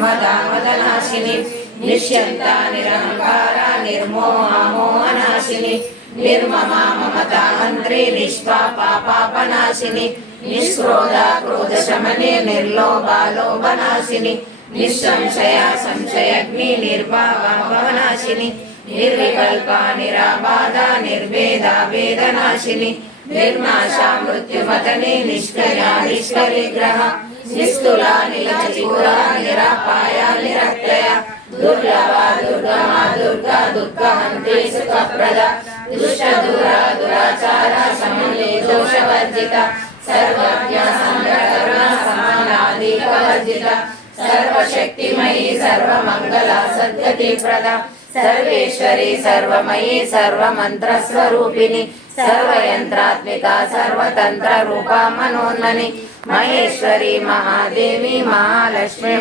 निर्मदामदनाशिनि निश्यन्ता निरहंकारा निर्मोहा मोहनाशिनि निर्ममा ममता मंत्री निष्पापा पापनाशिनि निष्क्रोधा क्रोधशमने निर्लोभा लोभनाशिनि निस्संशया संशयग्नि निर्भावा भवनाशिनि निर्विकल्पा निराबाधा निर्भेदा वेदनाशिनि निर्नाशा मृत्युमतने निष्क्रिया निष्करिग्रह निस्तुला निलचिपुरा निरापाया निरक्तया दुर्लभा दुर्गमा दुर्गा दुःखहन्त्री सुखप्रदा दुष्टदूरा दुराचारा समन्वे दोषवर्जिता सर्वज्ञा संग्रहकरुणा समानाधिकवर्जिता सर्वशक्तिमयी सर्वमंगला सद्गतिप्रदा सर्वेश्वरी सर्वमयी सर्वमंत्रस्वरूपिणी सर्वयंत्रात्मिका सर्वतंत्र रूपा मनोन्मनि महेश्वरी महादेवी महालक्ष्मी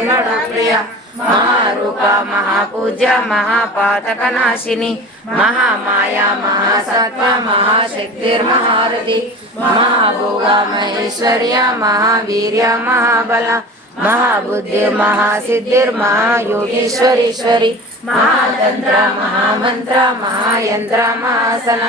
प्रिया महारूपा महापूज्या महापातकनाशिनी महामाया महासत्वा महाशक्तिर्महारथी महाभोगा महेश्वर्या महावीर्या महाबला महाबुद्धि महासिद्धिर् महायोगीश्वरीश्वरी महातंत्र महामंत्र महायंत्र महासन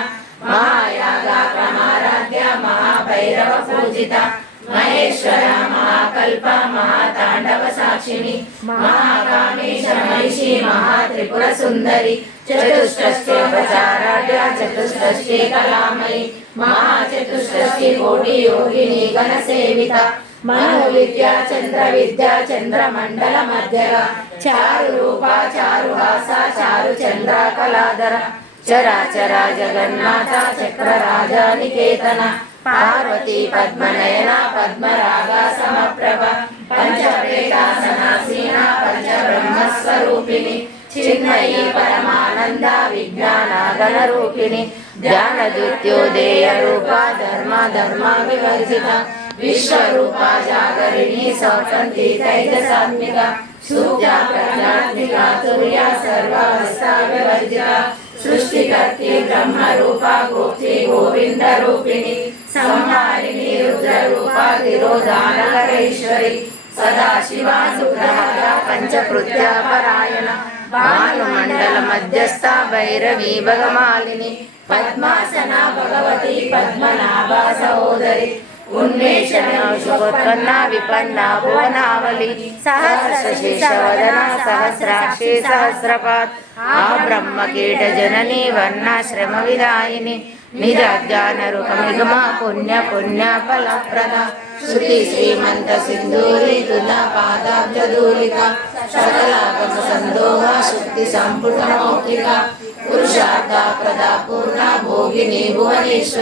महायागा प्रमाराध्या महाभैरव पूजिता महेश्वरा महाकल्प महातांडव साक्षिणी महाकामेश महिषी महात्रिपुर सुंदरी चतुष्षष्ठी प्रचाराढ्या चतुष्षष्ठी कलामयी महाचतुष्षष्ठी कोटि योगिनी गणसेविता मनोविद्या चंद्र विद्या चंद्रमंडल मध्यगा चारु रूपा चारुहासा चारु चंद्र कलाधर चराचरा जगन्माता चक्रराजा निकेतना पार्वती पद्मनयना पद्मरागा समप्रभा पंचप्रेतासनासीना पंचब्रह्मस्वरूपिणी चिन्मयी परमानंदा विज्ञानागणरूपिणी ध्यानद्युत्योदय रूपा धर्म धर्म विवर्जिता विश्वरूपा जागरिणी सौपन्ती तैजसात्मिका सूर्या प्रज्ञात्मिका तुर्या सर्वावस्था विवर्जिता सृष्टिकर्त्री ब्रह्मरूपा गोप्त्री गोविंद रूपिणी संहारिणी रुद्ररूपा तिरोधानकरेश्वरी सदाशिवा सुप्रहरा पंचकृत्या परायण भानुमंडल मध्यस्था भैरवी भगमालिनी पद्मासना भगवती पद्मनाभा सहोदरी उन्मेषणोत्पन्ना विपन्ना भुवनावली सहस्रशीर्षवदना सहस्राक्षी सहस्रपाद ब्रह्मकीट जननी वर्णाश्रम विदायिनी निज ज्ञान रूपमिगमा पुण्य पुण्य फलप्रदा श्रुति श्रीमंत सिंधूरी तुला पादाब्जधूलिका सकलागम संदोहा शुक्ति संपुट मौक्तिका पुरुषार्थ प्रदा पूर्णा भोगिनी भुवनेश्वरी